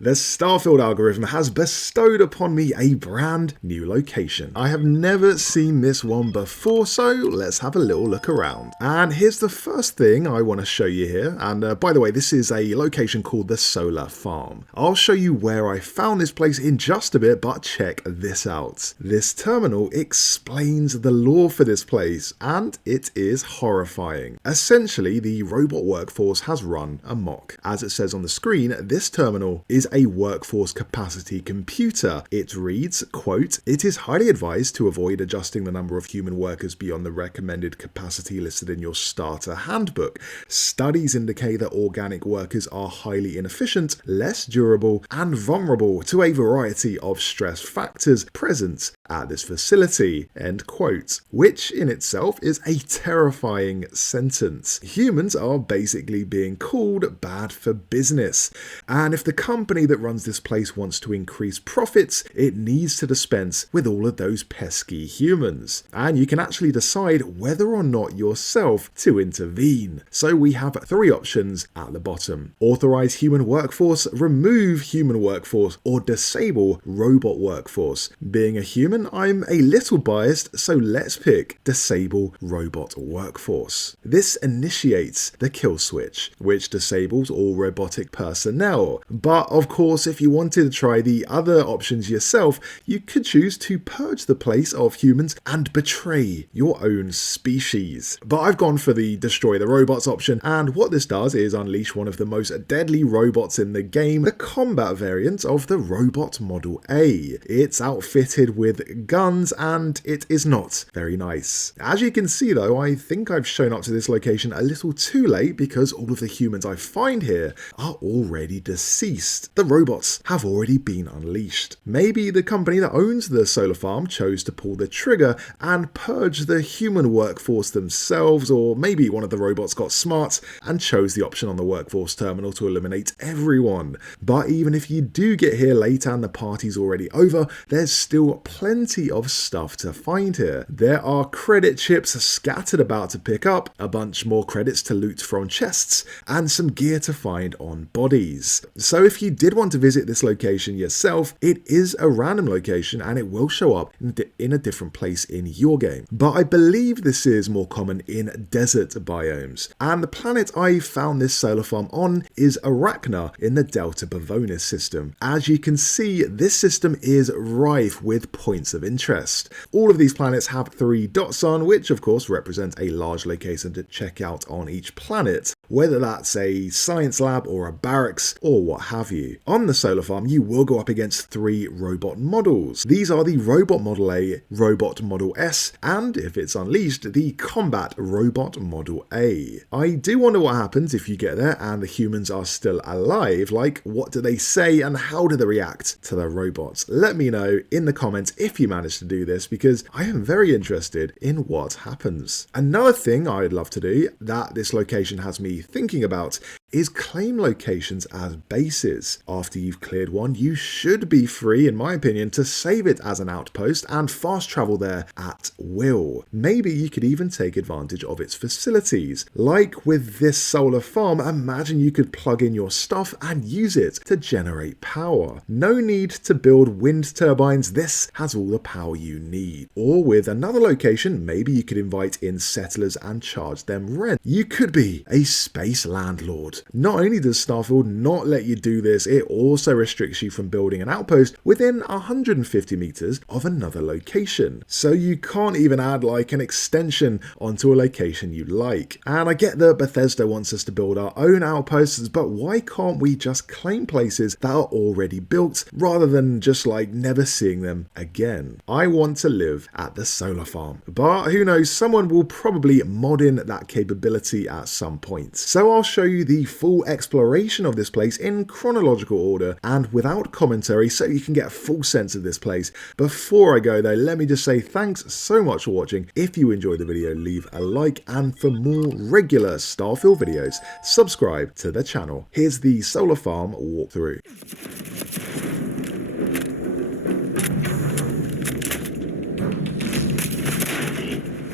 The Starfield algorithm has bestowed upon me a brand new location. I have never seen this one before, so let's have a little look around. And here's the first thing I want to show you here. And by the way, this is a location called the Solar Farm. I'll show you where I found this place in just a bit, but check this out. This terminal explains the lore for this place, and it is horrifying. Essentially, the robot workforce has run amok. As it says on the screen, this terminal is a workforce capacity computer. It reads, quote, "It is highly advised to avoid adjusting the number of human workers beyond the recommended capacity listed in your starter handbook. Studies indicate that organic workers are highly inefficient, less durable, and vulnerable to a variety of stress factors present at this facility," end quote. Which in itself is a terrifying sentence. Humans are basically being called bad for business. And if the company that runs this place wants to increase profits, it needs to dispense with all of those pesky humans. And you can actually decide whether or not yourself to intervene. So we have three options at the bottom. Authorize human workforce, remove human workforce, or disable robot workforce. Being a human, I'm a little biased, so let's pick disable robot workforce. This initiates the kill switch, which disables all robotic personnel. But of course, if you wanted to try the other options yourself, you could choose to purge the place of humans and betray your own species. But I've gone for the destroy the robots option, and what this does is unleash one of the most deadly robots in the game, the combat variant of the Robot Model A. It's outfitted with guns, and it is not very nice. As you can see though, I think I've shown up to this location a little too late because all of the humans I find here are already deceased. The robots have already been unleashed. Maybe the company that owns the solar farm chose to pull the trigger and purge the human workforce themselves, or maybe one of the robots got smart and chose the option on the workforce terminal to eliminate everyone. But even if you do get here late and the party's already over, there's still plenty of stuff to find here. There are credit chips scattered about to pick up, a bunch more credits to loot from chests, and some gear to find on bodies. So if you did want to visit this location yourself, it is a random location and it will show up in a different place in your game. But I believe this is more common in desert biomes. And the planet I found this solar farm on is Arachna in the Delta Bavonis system. As you can see, this system is rife with points of interest. All of these planets have 3 dots on, which of course represent a large location to check out on each planet, whether that's a science lab or a barracks or what have you. On the solar farm, you will go up against 3 robot models. These are the Robot Model A, Robot Model S, and if it's unleashed, the Combat Robot Model A. I do wonder what happens if you get there and the humans are still alive. Like, what do they say and how do they react to the robots? Let me know in the comments if you manage to do this, because I am very interested in what happens. Another thing I'd love to do that this location has me thinking about is claim locations as bases. After you've cleared one, you should be free, in my opinion, to save it as an outpost and fast travel there at will. Maybe you could even take advantage of its facilities. Like with this solar farm, imagine you could plug in your stuff and use it to generate power. No need to build wind turbines, this has all the power you need. Or with another location, maybe you could invite in settlers and charge them rent. You could be a space landlord. Not only does Starfield not let you do this, it also restricts you from building an outpost within 150 meters of another location. So you can't even add like an extension onto a location you like. And I get that Bethesda wants us to build our own outposts, but why can't we just claim places that are already built rather than just like never seeing them again? I want to live at the solar farm, but who knows, someone will probably mod in that capability at some point. So I'll show you the full exploration of this place in chronological order and without commentary so you can get a full sense of this place. Before I go though, let me just say thanks so much for watching. If you enjoyed the video, leave a like, and for more regular Starfield videos, subscribe to the channel. Here's the solar farm walkthrough.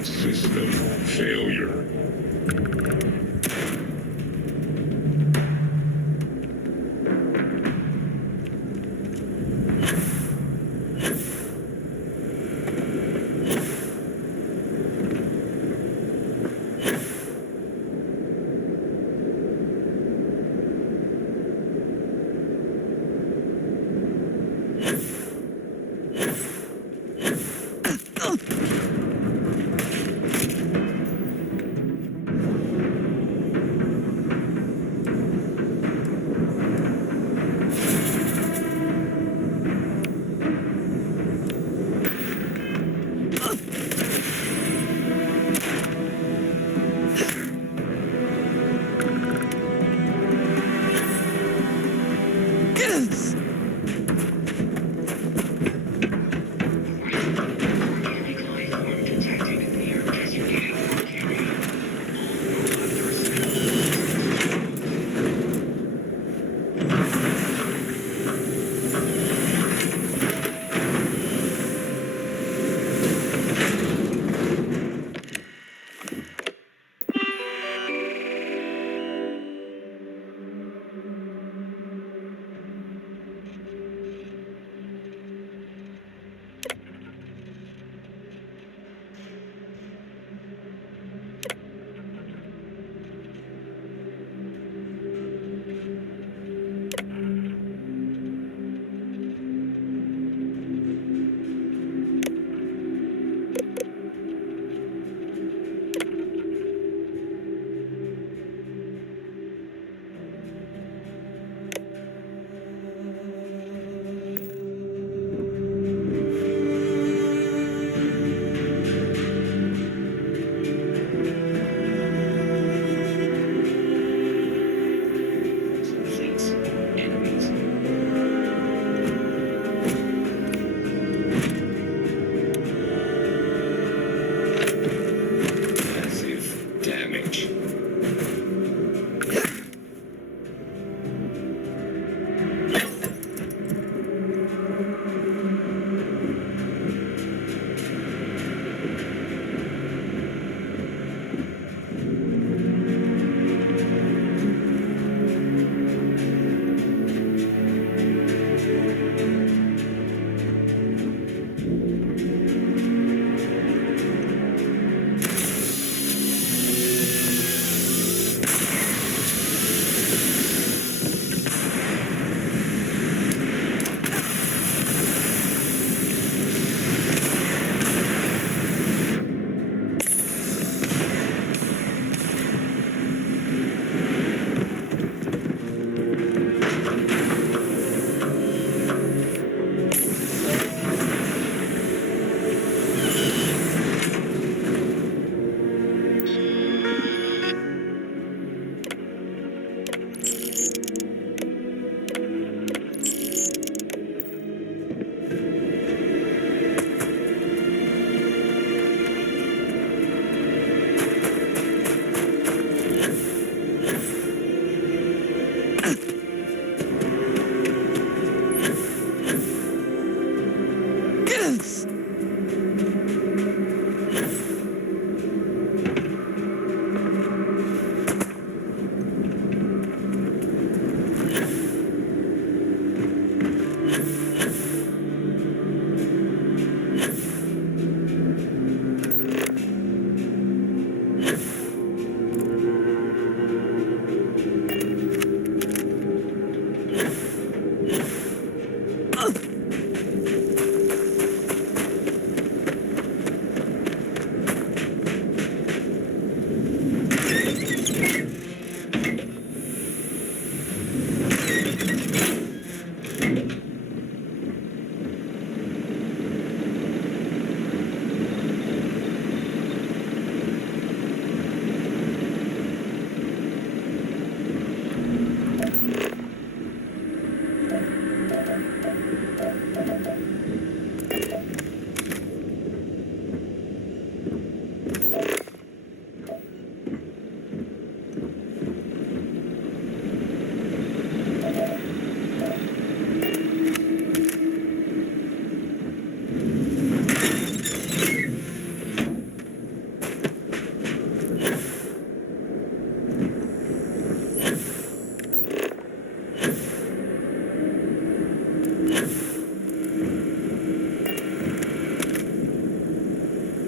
System failure.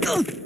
Ugh.